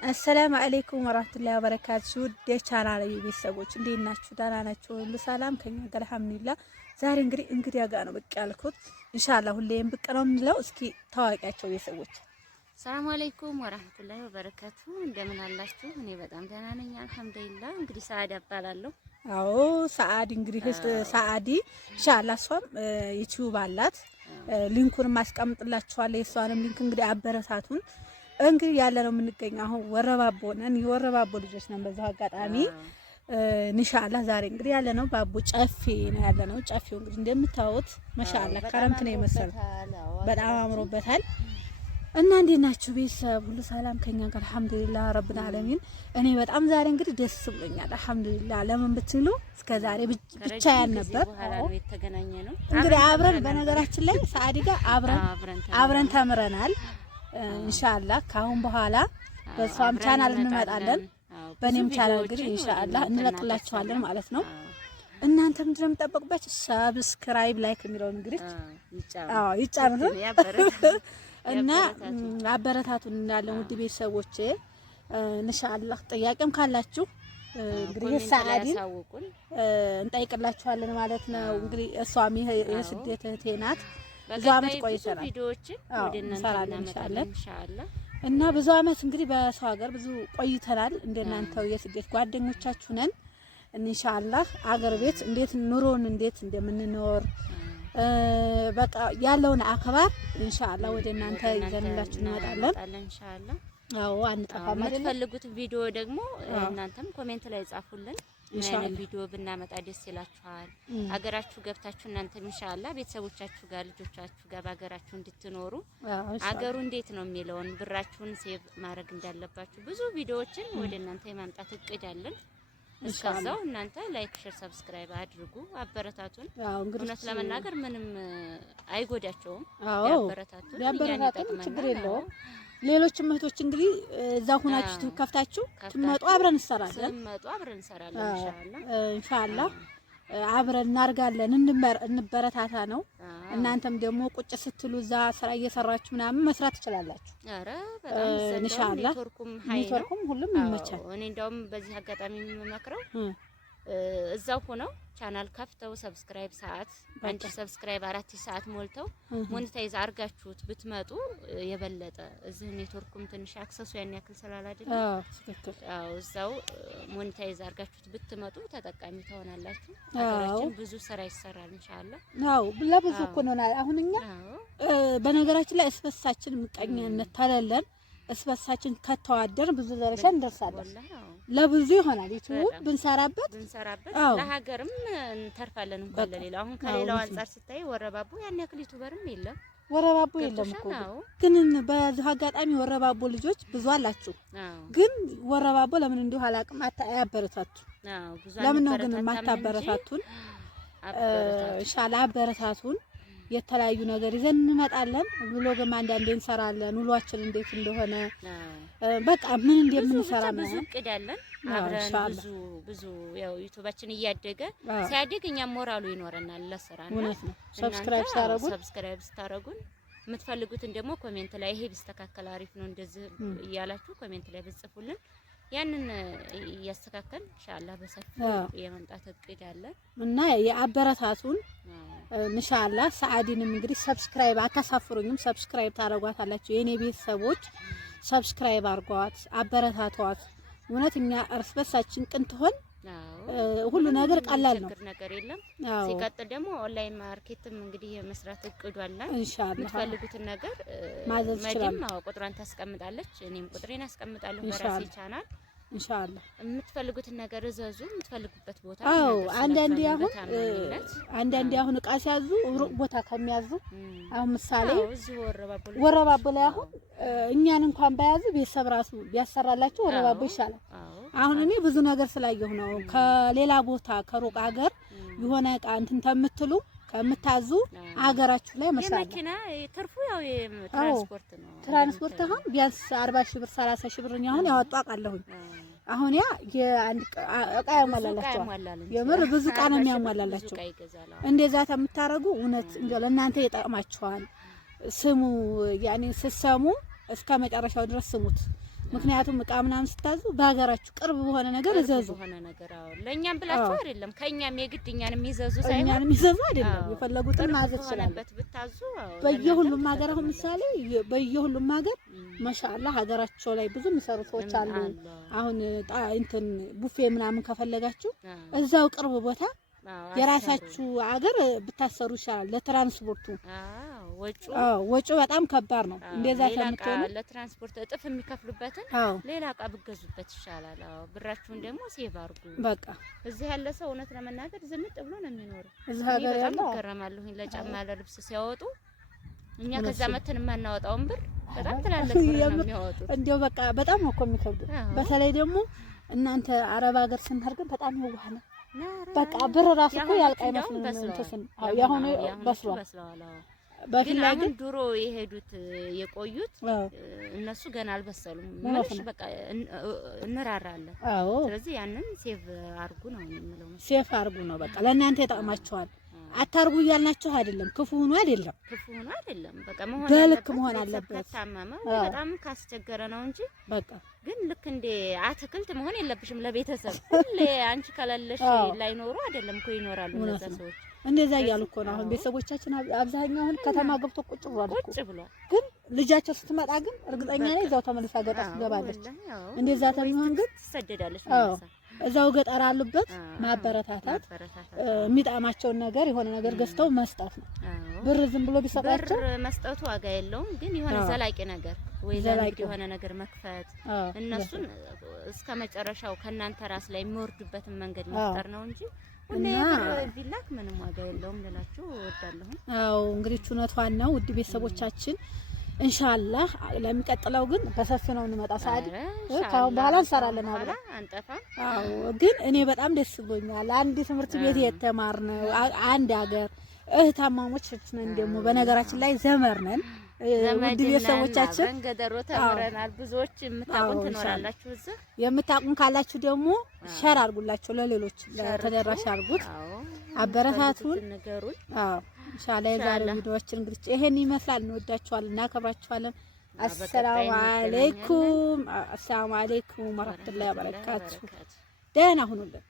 አሰላሙ አለይኩም ወራህመቱላሂ ወበረካቱ። የቻናሌ ቤተሰቦች እንዴት ናችሁ? ደህና ናችሁ? ሁሉ ሰላም ከኛ ጋር አልሐምዱሊላህ። ዛሬ እንግዲህ እንግዲያ ጋር ነው ብቅ ያልኩት። ኢንሻአላህ ሁሌም ብቅ ነው የምንለው። እስኪ ታዋቂያቸው ቤተሰቦች። ሰላም አለይኩም ወራህመቱላሂ ወበረካቱ። እንደምን አላችሁ? እኔ በጣም ደህና ነኝ አልሐምዱሊላህ። እንግዲህ ሰዓድ አባላለሁ። አዎ ሰዓድ እንግዲህ ሰዓዲ ኢንሻአላህ እሷም ዩቲዩብ አላት። ሊንኩን ማስቀምጥላችኋለሁ። የሷንም ሊንክ እንግዲህ አበረታቱን። እንግዲህ ያለ ነው የምንገኘው አሁን ወረባቦ ነን። የወረባቦ ልጆች ነን። በዛው አጋጣሚ ኢንሻአላህ ዛሬ እንግዲህ ያለ ነው ባቦ ጨፌ ነው ያለ ነው። ጨፌው እንግዲህ እንደምታዩት ማሻአላህ ከረምት ነው የመሰለው። በጣም አምሮበታል። እና እንዴት ናችሁ ቤተሰብ? ሁሉ ሰላም ከኛ ጋር አልሐምዱሊላህ ረብል ዓለሚን። እኔ በጣም ዛሬ እንግዲህ ደስ ብሎኛል አልሐምዱሊላህ። ለምን ብትሉ እስከ ዛሬ ብቻ ያን ነበር እንግዲህ አብረን በነገራችን ላይ ሰዓዲ ጋር አብረን ተምረናል። ኢንሻአላህ ካሁን በኋላ በሷም ቻናል እንመጣለን። በኔም ቻናል እንግዲህ ኢንሻአላህ እንለቅላችኋለን ማለት ነው። እናንተ ምንድን ነው የምትጠብቁባችሁ? ሰብስክራይብ ላይክ የሚለውን እንግዲህ ይጫኑ እና አበረታቱን እንዳለን ውድ ቤተሰቦቼ። ኢንሻአላህ ጥያቄም ካላችሁ እንግዲህ ሰዓዲን እንጠይቅላችኋለን ማለት ነው። እንግዲህ እሷም የስደት እህቴ ናት። ብዙ አመት ቆይተናል ቪዲዮዎችን እንሰራለን ኢንሻአላህ። እና ብዙ አመት እንግዲህ በሰው ሀገር ብዙ ቆይተናል። እንደናንተው የስደት ጓደኞቻችሁ ነን። ኢንሻአላህ አገር ቤት እንዴት ኑሮን እንዴት እንደምንኖር በቃ ያለውን አከባር ኢንሻአላህ ወደ እናንተ ይዘንላችሁ እንመጣለን ኢንሻአላህ። አዎ አንጠፋም። የምትፈልጉት ቪዲዮ ደግሞ እናንተም ኮሜንት ላይ ጻፉልን። ምን ቪዲዮ ብናመጣ ደስ ይላችኋል? አገራችሁ ገብታችሁ እናንተም ኢንሻአላህ ቤተሰቦቻችሁ ጋር ልጆቻችሁ ጋር በአገራችሁ እንድትኖሩ አገሩ እንዴት ነው የሚለውን ብራችሁን ሴቭ ማድረግ እንዳለባችሁ ብዙ ቪዲዮዎችን ወደ እናንተ የማምጣት እቅድ አለን። እስከዛው እናንተ ላይክ ሼር ሰብስክራይብ አድርጉ፣ አበረታቱን። እውነት ለመናገር ምንም አይጎዳቸውም። ያበረታቱን ችግር የለውም። ሌሎች እህቶች እንግዲህ እዛ ሆናችሁ ከፍታችሁ ትመጡ አብረን እንሰራለን ኢንሻአላህ አብረን እናርጋለን። እንበረታታ ነው። እናንተም ደግሞ ቁጭ ስትሉ እዛ ስራ እየሰራችሁ ምናምን መስራት ትችላላችሁ። አረ በጣም ኢንሻአላህ ኔትወርኩም ሁሉም ይመቻል። እኔ እንደውም በዚህ አጋጣሚ የምመክረው እዛው ሆነው ቻናል ከፍተው ሰብስክራይብ ሰዓት አንቺ ሰብስክራይብ 4 ሰዓት ሞልተው ሞኔታይዝ አርጋችሁት ብትመጡ የበለጠ እዚህ ኔትወርኩም ትንሽ አክሰሱ ያን ያክል ስላላደለ እዛው ሞኔታይዝ አርጋችሁት ብትመጡ ተጠቃሚ ትሆናላችሁ። አገራችን ብዙ ስራ ይሰራል ኢንሻአላህ። ለብዙ እኮ ነው አሁን እኛ በነገራችን ላይ እስበሳችን ምቀኛነት ታለለን እስበሳችን ከተዋደር ብዙ ደረጃ እንደርሳለን። ለብዙ ይሆናል ዩቲዩብ ብንሰራበት ለሀገርም እንተርፋለን እንኳን ለሌላው። አሁን ከሌላው አንፃር ሲታይ ወረባቦ ያን ያክል ዩቲዩበርም የለም እኮ ግን በዚህ አጋጣሚ ወረባቦ ልጆች ብዙ አላችሁ። ግን ወረባቦ ለምን እንዲሁ አላቅም አያበረታቱ። ለምን ነው ግን ማታበረታቱን? ኢንሻአላህ አበረታቱን። የተለያዩ ነገር ይዘን እንመጣለን። ብሎግም አንዳንዴ እንሰራለን። ውሏችን እንዴት እንደሆነ በቃ ምን እንደምንሰራ ነው እቅዳለን። አብረን ብዙ ያው ዩቲዩባችን እያደገ ሲያድግ እኛም ሞራሉ ይኖረናል ለስራ ነው። ሰብስክራይብ ስታረጉን የምትፈልጉትን ደግሞ ኮሜንት ላይ ይሄ ቢስተካከል አሪፍ ነው እንደዚህ እያላችሁ ኮሜንት ላይ ብጽፉልን ያንን ያስተካከል ኢንሻአላህ በሰፊው የመምጣት እቅድ አለ እና የአበረታቱን ኢንሻአላህ። ሰዓዲንም እንግዲህ ሰብስክራይብ አታሳፍሩኝም። ሰብስክራይብ ታረጓታላችሁ የኔ ቤተሰቦች። ሰብስክራይብ አርጓት፣ አበረታቷት። እውነት እኛ እርስ በርሳችን ቅን ትሆን ሁሉ ነገር ቀላል ነው። ነገር የለም። ሲቀጥል ደግሞ ኦንላይን ማርኬትም እንግዲህ የመስራት እቅዱ አለ ኢንሻአላህ። የምትፈልጉትን ነገር ማዘዝ ይችላል። ቁጥሯን ታስቀምጣለች፣ እኔም ቁጥሬን አስቀምጣለሁ በራሴ ቻናል ኢንሻአላህ። የምትፈልጉትን ነገር እዘዙ፣ የምትፈልጉበት ቦታ። አንዳንዴ አሁን እቃ ሲያዙ ሩቅ ቦታ ከሚያዙ አሁን ምሳሌ ወረባቦ ላይ አሁን እኛን እንኳን ባያዙ ቤተሰብ ራሱ ቢያሰራላችሁ ወረባቦ ይሻላል። አሁን እኔ ብዙ ነገር ስላየሁ ነው ከሌላ ቦታ ከሩቅ ሀገር የሆነ እቃ እንትን ተምትሉ ከምታዙ አገራችሁ ላይ መስራት የመኪና ትርፉ ያው ትራንስፖርት ነው። ትራንስፖርት አሁን ቢያንስ 40 ሺህ ብር 30 ሺህ ብር አሁን ያወጣ አቃለሁኝ። አሁን ያ የአንድ እቃ ያሟላላችሁ የምር ብዙ እቃ ነው የሚያሟላላችሁ። እንደዛ ተምታረጉ እውነት እንደው ለእናንተ ይጠቅማችኋል። ስሙ ያኔ ስሰሙ እስከ መጨረሻው ድረስ ስሙት። ምክንያቱም እቃ ምናምን ስታዙ በሀገራችሁ ቅርብ በሆነ ነገር እዘዙ። በሆነ ነገር አዎ፣ ለኛም ብላችሁ አይደለም ከኛም የግድኛን የሚዘዙ ሳይሆን እኛን የሚዘዙ አይደለም፣ የፈለጉትን ማዘዝ ይችላል። ብታዙ በየሁሉም ሀገር አሁን ምሳሌ በየሁሉም ሀገር ማሻአላህ ሀገራቸው ላይ ብዙ የሚሰሩ ሰዎች አሉ። አሁን እንትን ቡፌ ምናምን ከፈለጋችሁ እዛው ቅርብ ቦታ የራሳችሁ ሀገር ብታሰሩ ይሻላል። ለትራንስፖርቱ ወጪው በጣም ከባድ ነው። እንደዛ ተምተው ለትራንስፖርት እጥፍ የሚከፍሉበትን ሌላ እቃ ብገዙበት ይሻላል። ብራችሁን ደግሞ ሴቭ አድርጉ። በቃ እዚህ ያለ ሰው እውነት ለመናገር ዝምጥ ብሎ ነው የሚኖረው። እዚህ ሀገር ያለው ገረማለሁኝ ለጫማ ለልብስ ሲያወጡ እኛ ከዛ መተን የማናወጣውን ብር በጣም ትላልቅ ብር ነው የሚያወጡት። እንደው በቃ በጣም ነው እኮ የሚከብደው። በተለይ ደግሞ እናንተ አረብ ሀገር ስንሄድ ግን በጣም ይዋህ ነው። በቃ ብር ራሱ እኮ ያልቃ አይመስልም። እንትን ያሁን በስሏል። በፊት ላይ ግን ድሮ የሄዱት የቆዩት እነሱ ገና አልበሰሉም። ምንሽ በቃ እንራራለን። ስለዚህ ያንን ሴቭ አርጉ ነው የምንለው። ሴቭ አርጉ ነው በቃ ለእናንተ ይጠቅማችኋል። አታርጉ እያልናችሁ አይደለም። ክፉ ሆኖ አይደለም። በቃ መሆን አለበት። ከታመመ በጣም ካስቸገረ ነው እንጂ በቃ ግን ልክ እንደ አትክልት መሆን የለብሽም። ለቤተሰብ ሁሌ አንቺ ከላለሽ ላይኖሩ አይደለም እኮ ይኖራሉ እነዛ ሰዎች። እንደዛ እያሉ እኮ ነው አሁን ቤተሰቦቻችን አብዛኛው አሁን ከተማ ገብቶ ቁጭ ብሏል። ግን ልጃቸው ስትመጣ ግን እርግጠኛ ነኝ እዛው ተመልሳ ገጠር ትገባለች። እንደዛ ተሚሆን ግን ትሰደዳለች ማለት ነው። እዛው ገጠር አሉበት ማበረታታት የሚጣማቸውን ነገር የሆነ ነገር ገዝተው መስጠት ነው። ብር ዝም ብሎ ቢሰጣቸው ብር መስጠቱ ዋጋ የለውም። ግን የሆነ ዘላቂ ነገር ወይ ዘላቂ የሆነ ነገር መክፈት እነሱን እስከ መጨረሻው ከናንተ ራስ ላይ የሚወርዱበትን መንገድ መፍጠር ነው እንጂ ሁሌ ቢላክ ምንም ዋጋ የለውም ልላችሁ እወዳለሁ። አዎ እንግዲህ እውነቷን ነው። ውድ ቤተሰቦቻችን ኢንሻአላህ ለሚቀጥለው ግን በሰፊ ነው እንመጣ ሰዓት ካሁን በኋላ እንሰራለን አብረን አንጠፋም። አዎ ግን እኔ በጣም ደስ ብሎኛል። አንድ ትምህርት ቤት የተማርነው አንድ ሀገር እህታማሞች ነን። ደግሞ በነገራችን ላይ ዘመር ነን። ውድ ቤተሰቦቻችን መንገደሮ ተምረናል። ብዙዎች የምታውቁን ትኖራላችሁ። እዚህ የምታውቁን ካላችሁ ደግሞ ሼር አድርጉላችሁ፣ ለሌሎች ተደራሽ አድርጉት፣ አበረታቱን፣ ንገሩን። አዎ ኢንሻአላህ የዛሬው ቪዲዮአችን እንግዲህ ይሄን ይመስላል። እንወዳችኋለን፣ እናከብራችኋለን። አሰላሙ አለይኩም ወራህመቱላሂ ወበረካቱ። ደህና ሁኑልን።